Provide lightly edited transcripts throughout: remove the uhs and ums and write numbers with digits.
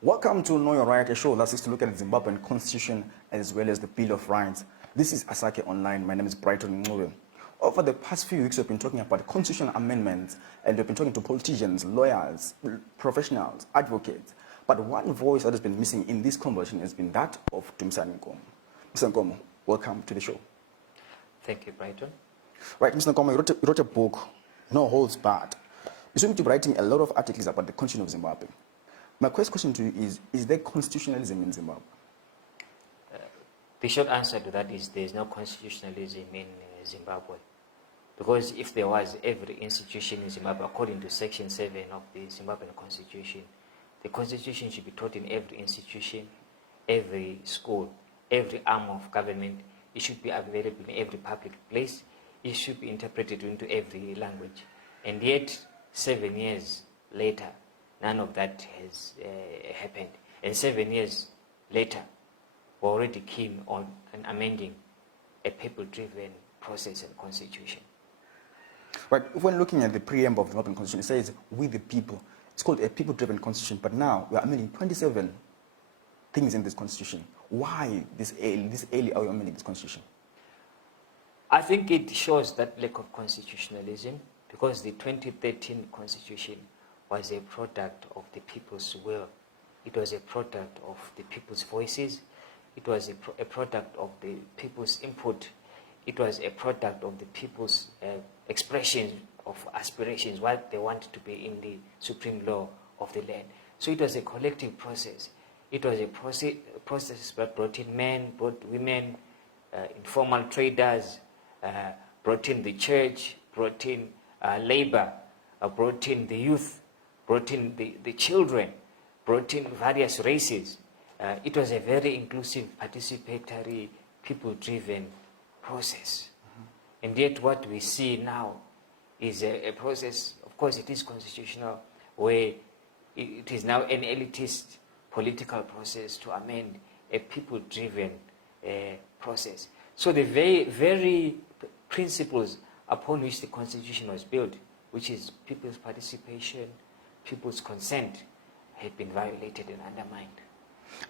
Welcome to Know Your Right, a show that seeks to look at the Zimbabwean Constitution as well as the Bill of Rights. This is Asake Online. My name is Brighton Ncube. Over the past few weeks, we've been talking about the Constitutional Amendments, and we've been talking to politicians, lawyers, professionals, advocates. But one voice that has been missing in this conversation has been that of Dumisani Nkomo. Mr. Nkomo, welcome to the show. Thank you, Brighton. Right, Mr. Nkomo, you wrote a book, No Holds Barred. You seem to be writing a lot of articles about the Constitution of Zimbabwe. My first question to you is there constitutionalism in Zimbabwe? The short answer to that is there is no constitutionalism in Zimbabwe. Because if there was, every institution in Zimbabwe, according to Section 7 of the Zimbabwean Constitution, the Constitution should be taught in every institution, every school, every arm of government. It should be available in every public place. It should be interpreted into every language. And yet, 7 years later, none of that has happened. And 7 years later, we're already keen on amending a people-driven process and constitution. Right. When looking at the preamble of the Zimbabwean Constitution, it says, "We the people." It's called a people-driven constitution, but now we are amending 27 things in this constitution. Why this early are we amending this constitution? I think it shows that lack of constitutionalism, because the 2013 constitution was a product of the people's will. It was a product of the people's voices. It was a product of the people's input. It was a product of the people's expression of aspirations, what they want to be in the supreme law of the land. So it was a collective process. It was a process that brought in men, brought women, informal traders, brought in the church, brought in labor, brought in the youth, brought in the children, brought in various races. It was a very inclusive, participatory, people-driven process. And yet what we see now is a process, of course it is constitutional, where it is now an elitist political process to amend a people-driven process. So the very principles upon which the Constitution was built, which is people's participation, people's consent, have been violated and undermined.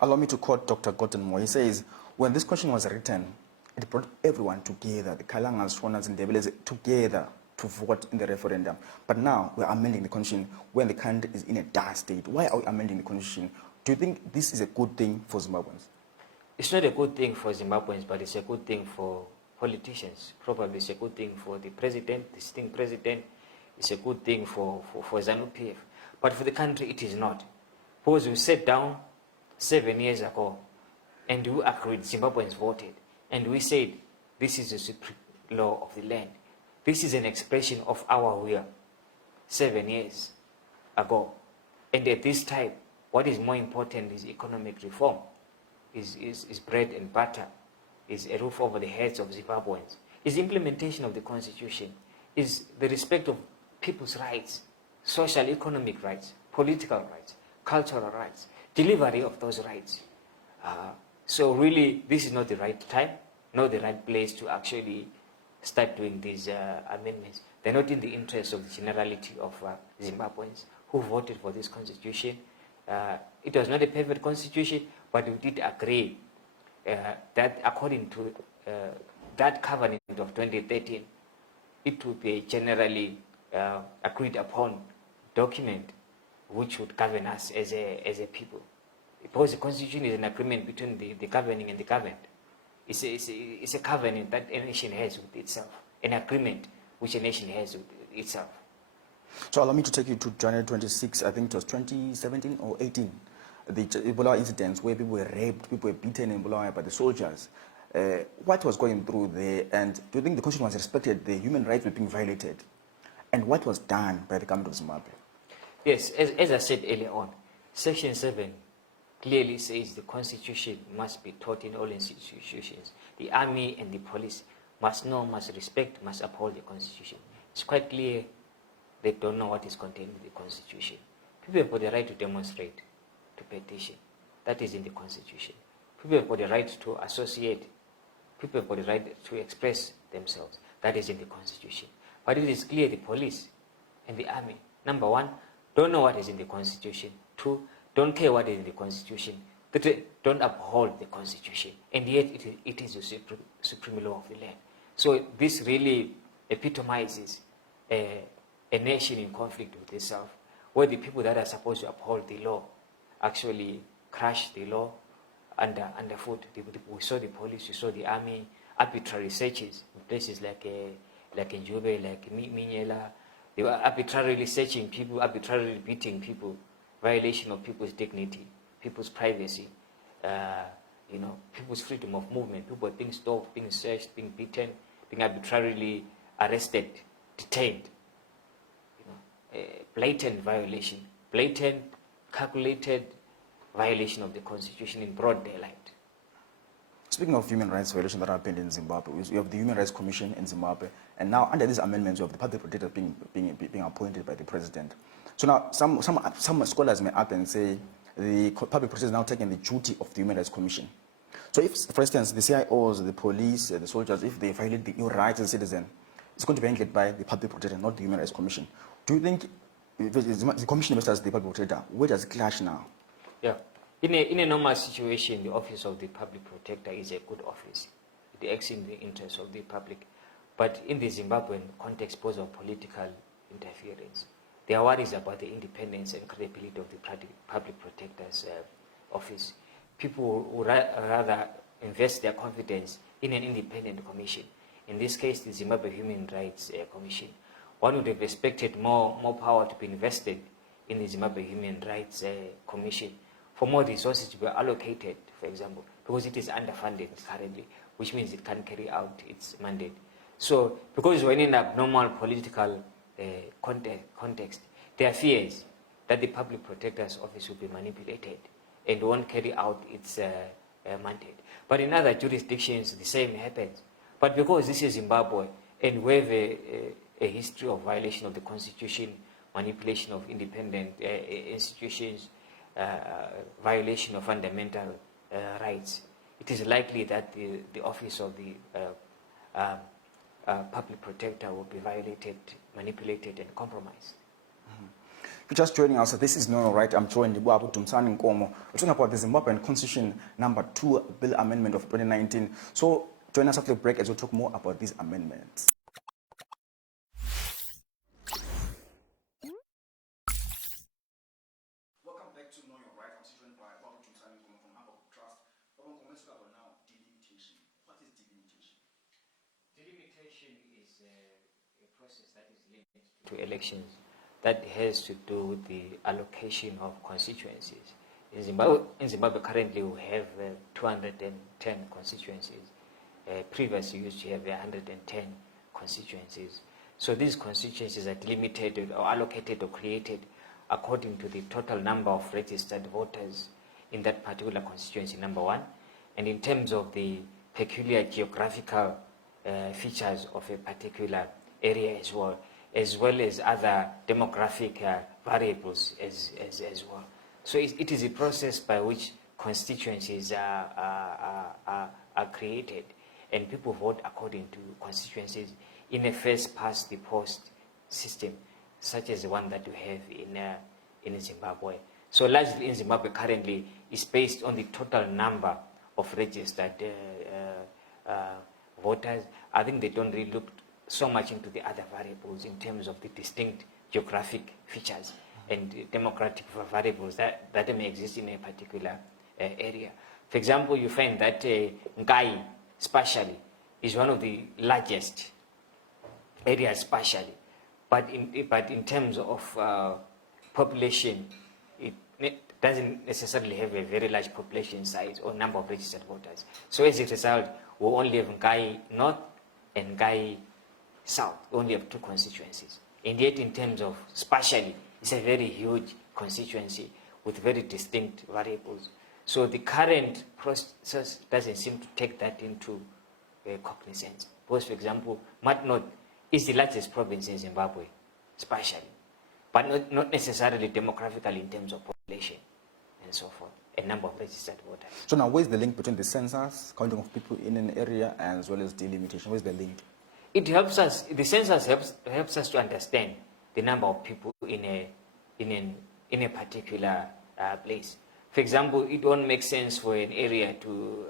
Allow me to quote Dr. Gordon Moore. He says, when this constitution was written, it brought everyone together, the Kalangas, Shwanas, and Debeles together to vote in the referendum. But now we're amending the constitution when the country is in a dire state. Why are we amending the constitution? Do you think this is a good thing for Zimbabweans? It's not a good thing for Zimbabweans, but it's a good thing for politicians. Probably it's a good thing for the president, the sitting president. It's a good thing for ZANU-PF. But for the country, it is not. Because we sat down 7 years ago, and we agreed, Zimbabweans voted, and we said, this is the supreme law of the land. This is an expression of our will 7 years ago. And at this time, what is more important is economic reform, is bread and butter, is a roof over the heads of Zimbabweans, is implementation of the Constitution, is the respect of people's rights, social, economic rights, political rights, cultural rights, delivery of those rights. So really, this is not the right time, not the right place to actually start doing these amendments. They're not in the interest of the generality of Zimbabweans who voted for this constitution. It was not a perfect constitution, but we did agree that according to that covenant of 2013, it would be a generally agreed upon document which would govern us as a people. Because the constitution is an agreement between the governing and the governed. It's a covenant that a nation has with itself, an agreement which a nation has with itself. So allow me to take you to January 26, I think it was 2017 or 18, the Ebola incidents where people were raped, people were beaten in Ebola by the soldiers. What was going through there, and do you think the constitution was respected, the human rights were being violated? And what was done by the government of Zimbabwe? Yes, as I said earlier on, Section 7 clearly says the Constitution must be taught in all institutions. The army and the police must know, must respect, must uphold the Constitution. It's quite clear they don't know what is contained in the Constitution. People have got the right to demonstrate, to petition. That is in the Constitution. People have got the right to associate. People have got the right to express themselves. That is in the Constitution. But it is clear the police and the army, number one, don't know what is in the Constitution. Two, don't care what is in the Constitution, that don't uphold the Constitution, and yet it is the supreme law of the land. So this really epitomizes a nation in conflict with itself, where the people that are supposed to uphold the law actually crush the law underfoot. We saw the police, we saw the army, arbitrary searches in places like Ncube, like Minyela. They were arbitrarily searching people, arbitrarily beating people, violation of people's dignity, people's privacy, people's freedom of movement. People being stopped, being searched, being beaten, being arbitrarily arrested, detained. Blatant violation, blatant, calculated violation of the Constitution in broad daylight. Speaking of human rights violations that happened in Zimbabwe, we have the Human Rights Commission in Zimbabwe, and now under these amendments, we have the public protector being appointed by the president. So now some scholars may up and say the public protector is now taking the duty of the Human Rights Commission. So if, for instance, the CIOs, the police, the soldiers, if they violate your rights as a citizen, it's going to be handled by the public protector, not the Human Rights Commission. Do you think the commission versus the public protector, where does it clash now? Yeah. In a normal situation, the office of the public protector is a good office. It acts in the interest of the public. But in the Zimbabwean context, because of political interference, there are worries about the independence and credibility of the public protector's office. People would rather invest their confidence in an independent commission. In this case, the Zimbabwe Human Rights Commission. One would have expected more power to be invested in the Zimbabwe Human Rights Commission, for more resources to be allocated, for example, because it is underfunded currently, which means it can't carry out its mandate. So, because we're in an abnormal political context, there are fears that the public protector's office will be manipulated and won't carry out its mandate. But in other jurisdictions, the same happens. But because this is Zimbabwe, and we have a history of violation of the Constitution, manipulation of independent institutions, violation of fundamental rights, it is likely that the office of the public protector will be violated, manipulated, and compromised. If you're just joining us, this is No Right. I'm joined by Dumisani, Nkomo. We're talking about the Zimbabwean Constitution No.2 Bill Amendment of 2019. So join us after the break as we talk more about these amendments. Welcome back to Know Your Right. I'm joined by Dumisani, Nkomo from Habakkuk Trust. Nkomo, let's talk about now delimitation. What is delimitation? Delimitation is a process that is linked to elections that has to do with the allocation of constituencies. In Zimbabwe currently we have 210 constituencies. Previously we used to have 110 constituencies. So these constituencies are delimited or allocated or created according to the total number of registered voters in that particular constituency, number one, and in terms of the peculiar geographical features of a particular area as well as other demographic variables as well. So it is a process by which constituencies are created, and people vote according to constituencies in a first-past-the-post system, such as the one that we have in Zimbabwe. So largely in Zimbabwe currently is based on the total number of registered voters. I think they don't really look so much into the other variables in terms of the distinct geographic features and democratic variables that may exist in a particular area. For example, you find that Nkai spatially is one of the largest areas spatially, but in terms of population, it doesn't necessarily have a very large population size or number of registered voters. So as a result, we only have Nkai North and Nkai South. We only have two constituencies. And yet in terms of spatially, it's a very huge constituency with very distinct variables. So the current process doesn't seem to take that into cognizance. Because, for example, Mat North is the largest province in Zimbabwe, spatially, but not necessarily demographically in terms of population and so forth, a number of registered voters. So now where's the link between the census, counting of people in an area, as well as delimitation? Where's the link? It helps us, the census helps us to understand the number of people in a particular place. For example, it won't make sense for an area to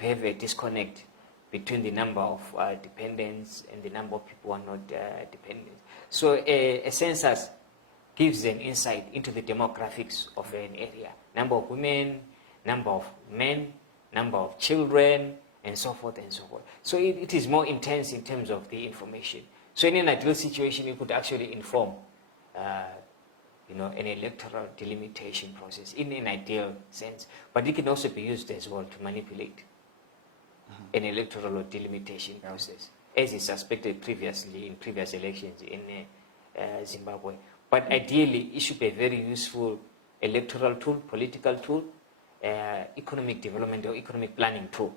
have a disconnect between the number of dependents and the number of people who are not dependent. So a census gives an insight into the demographics of an area. Number of women, number of men, number of children, and so forth and so forth. So it is more intense in terms of the information. So in an ideal situation, you could actually inform an electoral delimitation process in an ideal sense. But it can also be used as well to manipulate an electoral delimitation process, as is suspected previously in previous elections in Zimbabwe. But ideally, it should be a very useful electoral tool, political tool, economic development or economic planning tool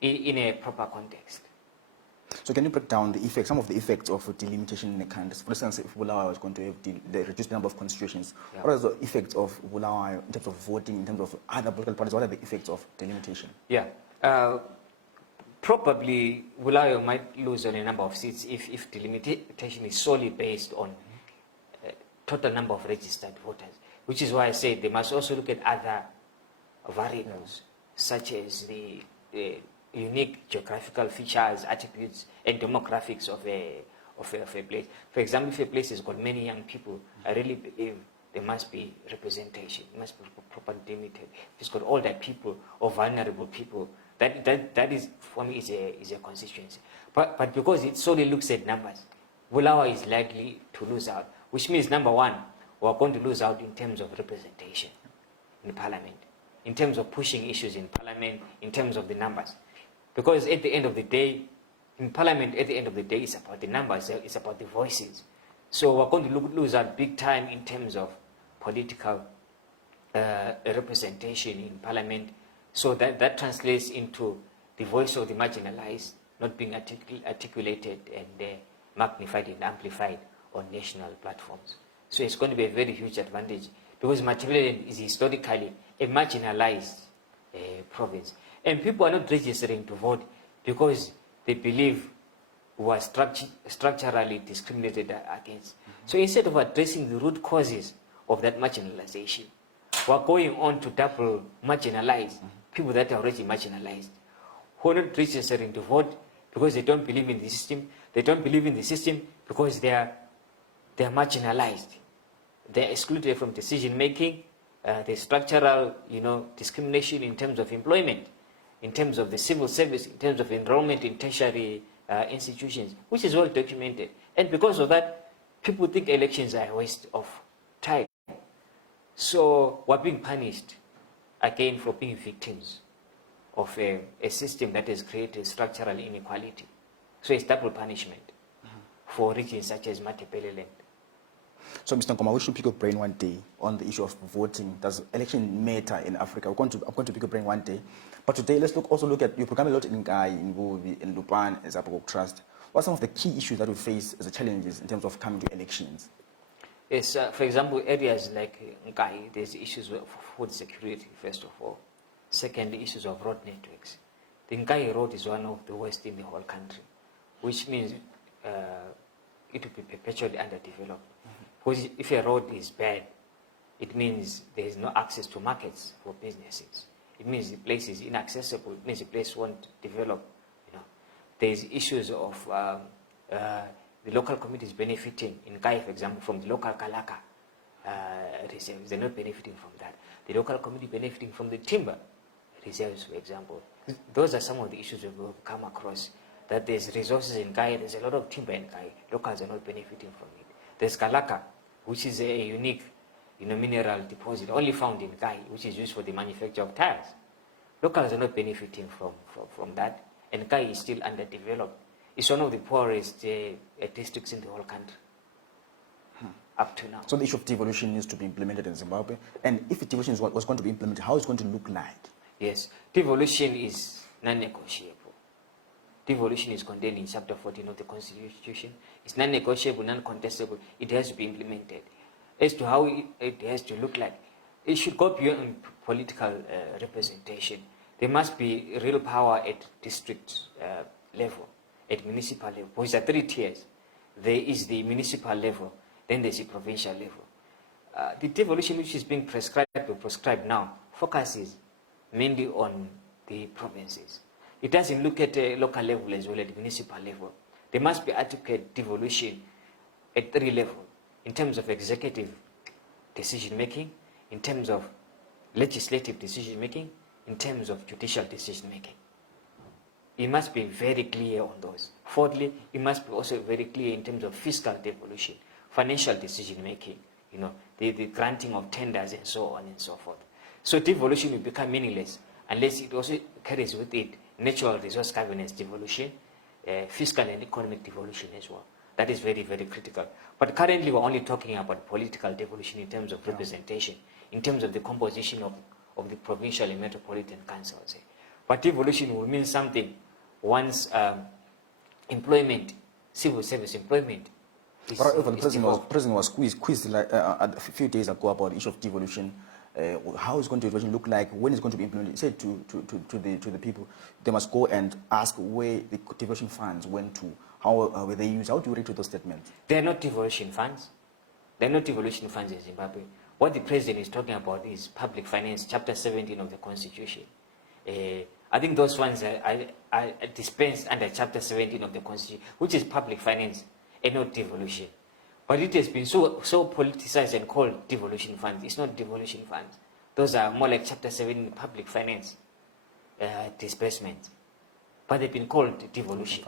in a proper context. So can you break down some of the effects of delimitation in the country? For instance, if Bulawayo is going to have the reduced number of constitutions, what are the effects of Bulawayo in terms of voting, in terms of other political parties? What are the effects of delimitation? Yeah. Probably Bulawayo might lose on a number of seats if delimitation is solely based on total number of registered voters, which is why I say they must also look at other variables, such as the unique geographical features, attributes, and demographics of a place. For example, if a place has got many young people, I really believe there must be representation. It must be properly delimited. If it's got older people or vulnerable people, that is, for me, is a constituency. But because it solely looks at numbers, Bulawayo is likely to lose out, which means, number one, we're going to lose out in terms of representation in parliament, in terms of pushing issues in parliament, in terms of the numbers. Because at the end of the day, in parliament, at the end of the day, it's about the numbers, it's about the voices. So we're going to lose out big time in terms of political representation in parliament. So that translates into the voice of the marginalized not being articulated and magnified and amplified on national platforms. So it's going to be a very huge advantage because Matabeleland is historically a marginalized province. And people are not registering to vote because they believe we are structurally discriminated against. So instead of addressing the root causes of that marginalization, we are going on to double marginalize people that are already marginalized, who are not registering to vote because they don't believe in the system. They don't believe in the system because they are marginalized. They are excluded from decision making. The structural, discrimination in terms of employment, in terms of the civil service, in terms of enrollment in tertiary institutions, which is well documented. And because of that, people think elections are a waste of time. So we're being punished again for being victims of a system that has created structural inequality. So it's double punishment for regions such as Matabeleland. So, Mr. Nkomo, we should pick your brain one day on the issue of voting. Does election matter in Africa? I'm going to pick your brain one day. But today, let's also look at, you program a lot in Nkai, in Vuvi, in Lupan, and Habakkuk Trust. What are some of the key issues that we face as the challenges in terms of coming to elections? Yes, for example, areas like Nkai, there's issues of food security, first of all. Second, the issues of road networks. The Nkai road is one of the worst in the whole country, which means it will be perpetually underdeveloped. Because if a road is bad, it means there is no access to markets for businesses. It means the place is inaccessible. It means the place won't develop. There's issues of the local communities benefiting in Kai, for example, from the local Kalaka reserves. They're not benefiting from that. The local community benefiting from the timber reserves, for example. Those are some of the issues we've come across. That there's resources in Kai, there's a lot of timber in Kai. Locals are not benefiting from it. There's Kalaka, which is a unique mineral deposit only found in Kai, which is used for the manufacture of tires. Locals are not benefiting from that, and Kai is still underdeveloped. It's one of the poorest districts in the whole country up to now. So the issue of devolution needs to be implemented in Zimbabwe, and if devolution was going to be implemented, how is it going to look like? Yes, devolution is non-negotiable. Devolution is contained in Chapter 14 of the Constitution. It's non-negotiable, non-contestable. It has to be implemented. As to how it has to look like, it should go beyond political representation. There must be real power at district level, at municipal level. Because there are 3 tiers. There is the municipal level, then there's the provincial level. the devolution which is being prescribed or prescribed now focuses mainly on the provinces. It doesn't look at a local level as well, at the municipal level. There must be adequate devolution at 3 levels, in terms of executive decision-making, in terms of legislative decision-making, in terms of judicial decision-making. It must be very clear on those. Fourthly, it must be also very clear in terms of fiscal devolution, financial decision-making, the granting of tenders and so on and so forth. So devolution will become meaningless unless it also carries with it natural resource governance devolution, fiscal and economic devolution as well. That is very, very critical. But currently we're only talking about political devolution in terms of representation, in terms of the composition of the provincial and metropolitan councils. But devolution will mean something once employment, civil service employment is, the president was quizzed like, a few days ago about the issue of devolution. How is going to devolution look like? When it's going to be implemented? He said to the people, they must go and ask where the devolution funds went to, how were they used. How do you relate to those statements? They are not devolution funds. They are not devolution funds in Zimbabwe. What the president is talking about is public finance, Chapter 17 of the Constitution. I think those funds are dispensed under Chapter 17 of the Constitution, which is public finance and not devolution. But it has been so politicized and called devolution funds. It's not devolution funds. Those are more like Chapter 17 public finance disbursements. But they've been called devolution.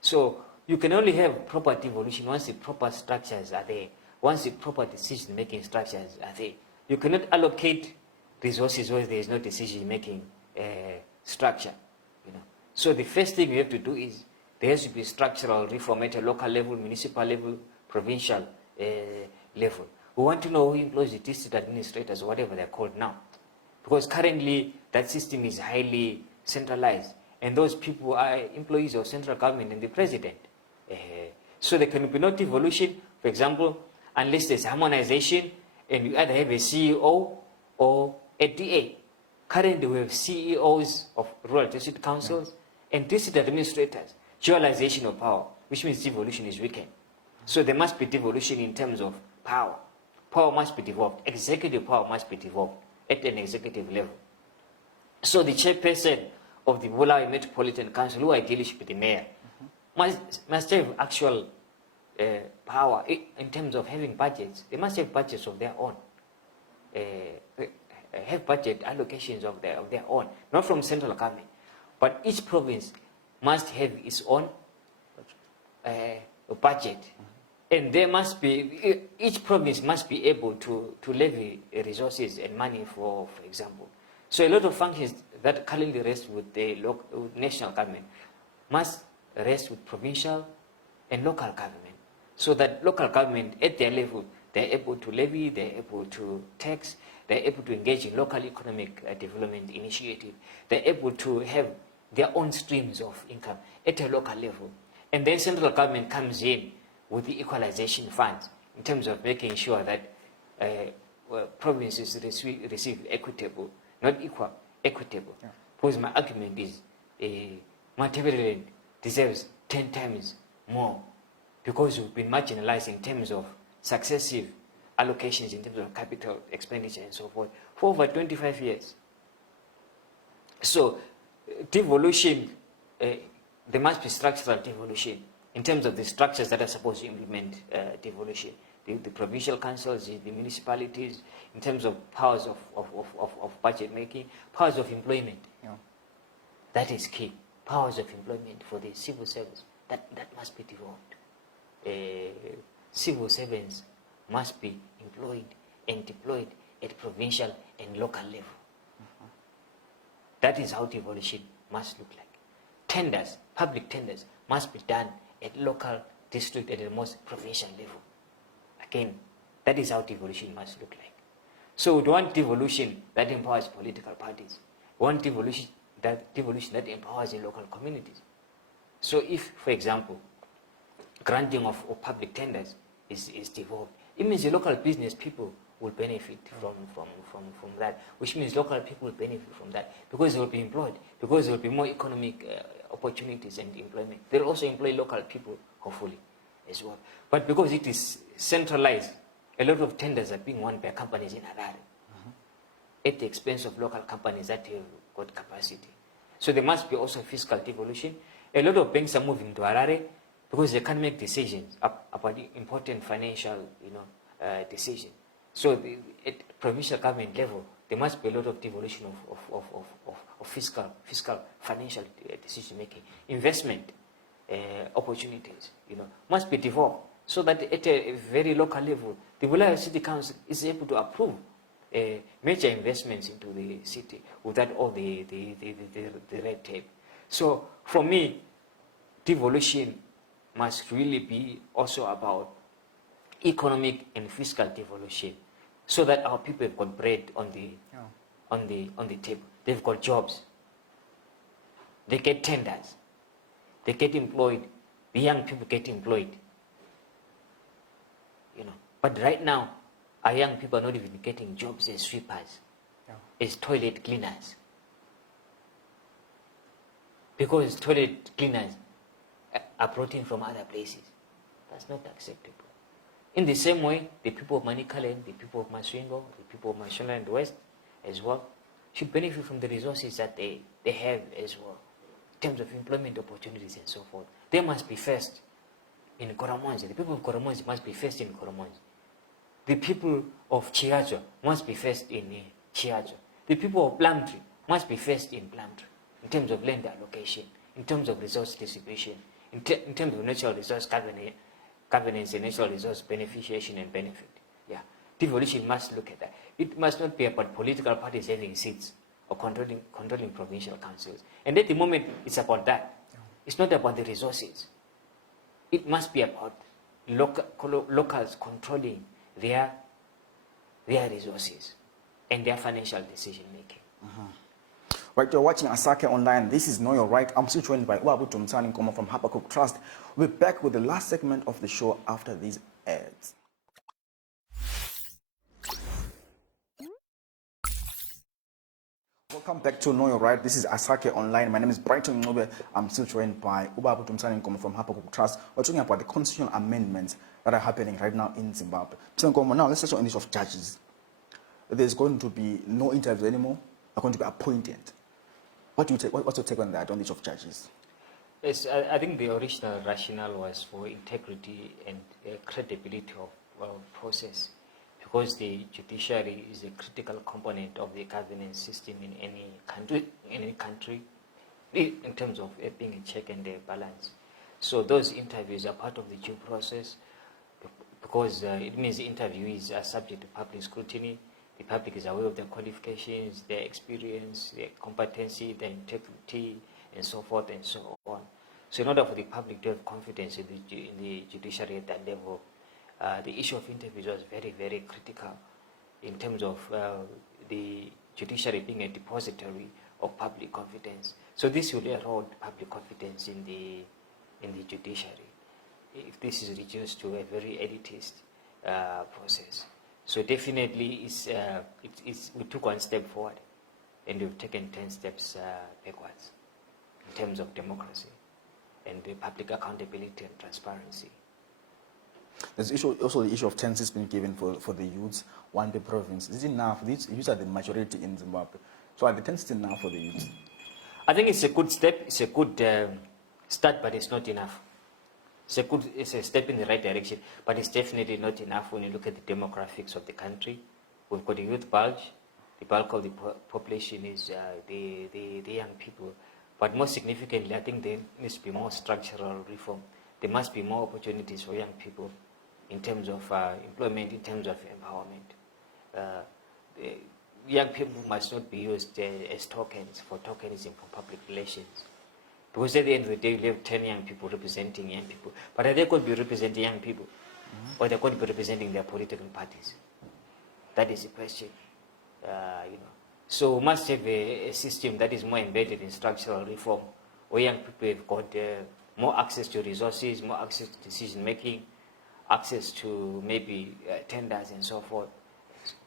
So you can only have proper devolution once the proper structures are there, once the proper decision-making structures are there. You cannot allocate resources where there is no decision-making structure. So the first thing you have to do is there has to be structural reform at a local level, municipal level, provincial level. We want to know who employs the district administrators or whatever they're called now. Because currently that system is highly centralized. And those people are employees of central government and the president. So there can be no devolution, for example, unless there's harmonization and you either have a CEO or a DA. Currently we have CEOs of rural district councils and district administrators. Dualization of power, which means devolution is weakened. So there must be devolution in terms of power. Power must be devolved. Executive power must be devolved at an executive level. So the chairperson of the Bulawayo Metropolitan Council, who ideally should be the mayor, must have actual power in terms of having budgets. They must have budgets of their own. Have budget allocations of their own, not from central government. But each province must have its own budget. And there must be, each province must be able to levy resources and money, for example. So a lot of functions that currently rest with the national government must rest with provincial and local government. So that local government at their level, they're able to levy, they're able to tax, they're able to engage in local economic development initiative. They're able to have their own streams of income at a local level. And then central government comes in with the equalization funds in terms of making sure that provinces receive equitable, not equal, equitable. Yeah. Because my argument is Matabeleland deserves 10 times more because we've been marginalized in terms of successive allocations in terms of capital expenditure and so forth for over 25 years. So devolution, there must be structural devolution in terms of the structures that are supposed to implement devolution. The provincial councils, the municipalities, in terms of powers of budget making, powers of employment. Yeah. That is key. Powers of employment for the civil service. That must be devolved. Civil servants must be employed and deployed at provincial and local level. That is how devolution must look like. Tenders, public tenders, must be done at local, district, and at the most provincial level. Again, that is how devolution must look like. So we want devolution that empowers political parties. We want devolution that empowers the local communities. So if, for example, granting of public tenders is devolved, it means the local business people will benefit from that, which means local people will benefit from that because they will be employed, because there will be more economic opportunities and employment. They will also employ local people, hopefully, as well. But because it is centralized a lot of tenders are being won by companies in Harare at the expense of local companies that have got capacity. So there must be also fiscal devolution. A lot of banks are moving to Harare because they can't make decisions about the important financial, decision. So at provincial government level, there must be a lot of devolution of fiscal financial decision making. Investment opportunities, must be devolved so that at a very local level, the Bulawayo City Council is able to approve major investments into the city without all the red tape. So for me, devolution must really be also about economic and fiscal devolution, so that our people have got bread on the table. They've got jobs. They get tenders. They get employed. The young people get employed. But right now, our young people are not even getting jobs as sweepers, as toilet cleaners. Because toilet cleaners are brought in from other places. That's not acceptable. In the same way, the people of Manicaland, the people of Maswingo, the people of Mashonaland West as well, should benefit from the resources that they have as well, in terms of employment opportunities and so forth. They must be first in Koromonzi. The people of Koromonzi must be first in Koromonzi. The people of Chiajo must be first in Chiajo. The people of Plumtree must be first in Plumtree, in terms of land allocation, in terms of resource distribution, in terms of natural resource governance and natural resource beneficiation and benefit. Yeah, devolution must look at that. It must not be about political parties having seats or controlling provincial councils. And at the moment, it's about that. It's not about the resources. It must be about locals controlling their resources and their financial decision making. Right, you're watching Asake Online. This is Know Your Right. I'm still joined by Dumisani Nkomo from Habakkuk Trust. We're back with the last segment of the show after these ads. Welcome back to Know Your Right. This is Asake Online. My name is Brighton Ncube. I'm still joined by Dumisani Nkomo from Habakkuk Trust. We're talking about the constitutional amendments that are happening right now in Zimbabwe. Mr. Nkomo, now let's touch on the issue of judges. There's going to be no interviews anymore. They're going to be appointed. What's your take on that, on the issue of judges? Yes, I think the original rationale was for integrity and credibility of process, because the judiciary is a critical component of the governance system in any country, in terms of being a check and a balance. So those interviews are part of the due process, because it means the interviewees are subject to public scrutiny. The public is aware of their qualifications, their experience, their competency, their integrity, and so forth and so on. So in order for the public to have confidence in the judiciary at that level, the issue of interviews was very, very critical in terms of the judiciary being a depository of public confidence. So this will erode public confidence in the judiciary if this is reduced to a very elitist process. So definitely, we took one step forward, and we've taken 10 steps backwards in terms of democracy and the public accountability and transparency. There's also the issue of 10 seats being given for the youths, one per province. Is it enough? These youths are the majority in Zimbabwe. So are the 10 seats enough for the youths? I think it's a good step. It's a good start, but it's not enough. It's a step in the right direction, but it's definitely not enough when you look at the demographics of the country. We've got a youth bulge. The bulk of the population is the young people. But more significantly, I think there needs to be more structural reform. There must be more opportunities for young people in terms of employment, in terms of empowerment. Young people must not be used as tokens for tokenism for public relations. Because at the end of the day, we have 10 young people representing young people. But are they going to be representing young people? Or they're going to be representing their political parties? That is the question. So we must have a system that is more embedded in structural reform, where young people have got more access to resources, more access to decision making, access to maybe tenders and so forth.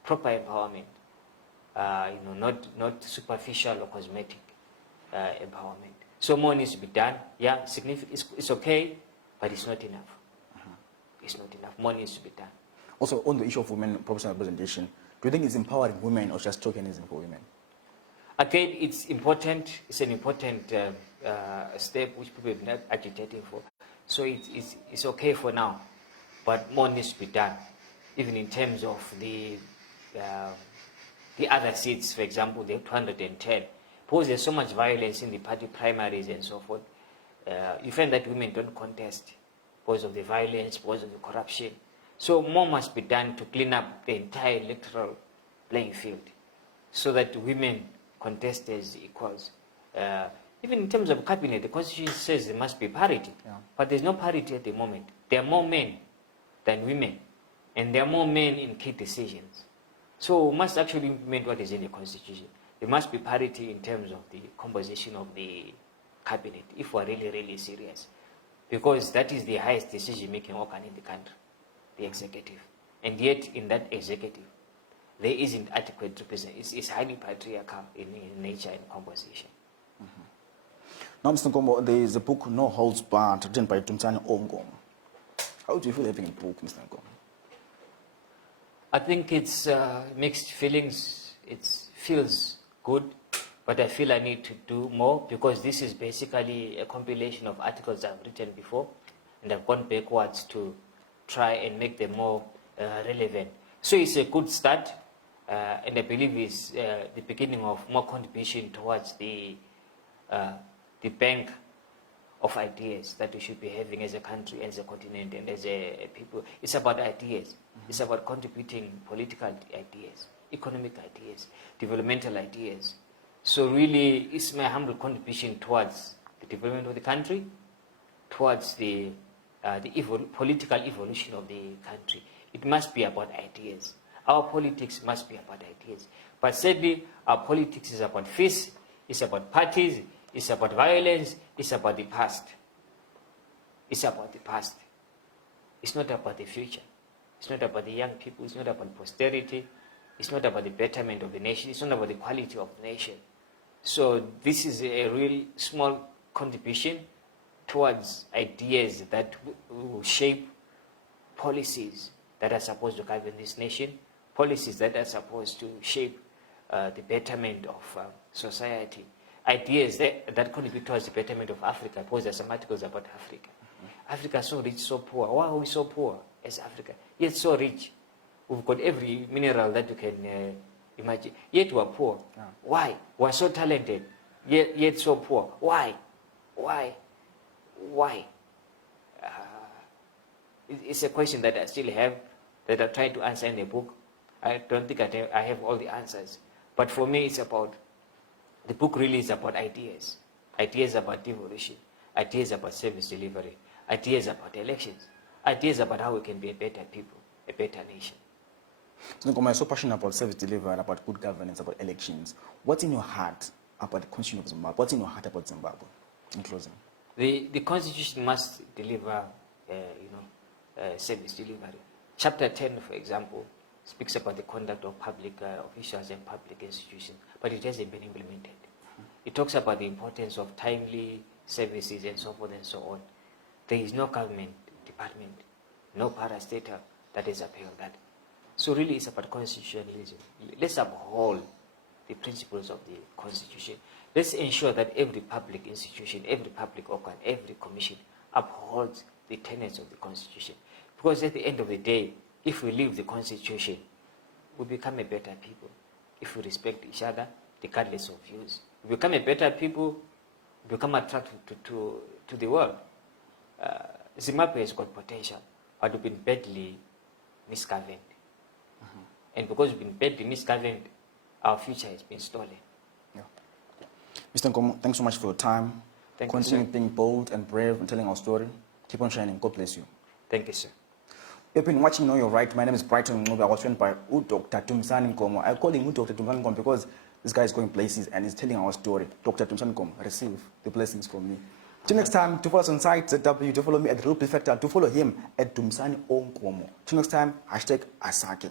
Proper empowerment. Not superficial or cosmetic empowerment. So more needs to be done. Yeah, significant. It's okay, but it's not enough. It's not enough. More needs to be done. Also, on the issue of women proportional representation, do you think it's empowering women or just tokenism for women? Again, it's important. It's an important step which people are not agitating for. So it's okay for now, but more needs to be done, even in terms of the other seats. For example, the 210. Because there's so much violence in the party primaries and so forth, you find that women don't contest because of the violence, because of the corruption. So more must be done to clean up the entire electoral playing field, so that women contest as equals. Even in terms of cabinet, the Constitution says there must be parity, but there's no parity at the moment. There are more men than women, and there are more men in key decisions. So we must actually implement what is in the Constitution. There must be parity in terms of the composition of the cabinet, if we're really, really serious. Because that is the highest decision-making organ in the country, the executive. And yet, in that executive, there isn't adequate representation. It's highly patriarchal in nature and composition. Now, Mr. Nkomo, there is a book, No Holds Barred, written by Dumisani Nkomo. How do you feel having a book, Mr. Nkomo? I think it's mixed feelings. It feels good, but I feel I need to do more, because this is basically a compilation of articles I've written before, and I've gone backwards to try and make them more relevant. So it's a good start, and I believe it's the beginning of more contribution towards the bank of ideas that we should be having as a country, as a continent, and as a people. It's about ideas. It's about contributing political ideas, economic ideas, developmental ideas. So really, it's my humble contribution towards the development of the country, towards the political evolution of the country. It must be about ideas. Our politics must be about ideas. But sadly, our politics is about fists, it's about parties, it's about violence, it's about the past. It's about the past. It's not about the future. It's not about the young people. It's not about posterity. It's not about the betterment of the nation. It's not about the quality of the nation. So this is a real small contribution towards ideas that will shape policies that are supposed to govern this nation, policies that are supposed to shape the betterment of society, ideas that contribute towards the betterment of Africa, because there are some articles about Africa. Africa is so rich, so poor. Why are we so poor as Africa? Yet so rich. We've got every mineral that you can imagine. Yet we are poor. Why? We are so talented, yet so poor. Why? Why? Why? It's a question that I still have, that I try to answer in the book. I don't think I have all the answers. But for me, it's about, the book really is about ideas. Ideas about devolution. Ideas about service delivery. Ideas about elections. Ideas about how we can be a better people, a better nation. So, Nkomo, you're so passionate about service delivery, about good governance, about elections. What's in your heart about the Constitution of Zimbabwe? What's in your heart about Zimbabwe? In closing. The Constitution must deliver, service delivery. Chapter 10, for example, speaks about the conduct of public officials and public institutions, but it hasn't been implemented. It talks about the importance of timely services and so forth and so on. There is no government department, no parastatal that has upheld that. So really it's about constitutionalism. Let's uphold the principles of the Constitution. Let's ensure that every public institution, every public organ, every commission upholds the tenets of the Constitution. Because at the end of the day, if we live the Constitution, we become a better people. If we respect each other, regardless of views. We become a better people, we become attractive to the world. Zimbabwe has got potential, but we've been badly misgoverned. And because we've been badly misgoverned, our future has been stolen. Yeah. Mr. Nkomo, thanks so much for your time. Continue being bold and brave and telling our story. Keep on shining. God bless you. Thank you, sir. You've been watching Know You're Right. My name is Brighton Ncube. I was trained by Dr. Dumisani Nkomo. I call him Dr. Dumisani Nkomo because this guy is going places and he's telling our story. Dr. Dumisani Nkomo, receive the blessings from me. Till next time, to follow us on site at W, to follow me at The Real Perfector, to follow him at Dumisani Nkomo. Till next time, #Asake.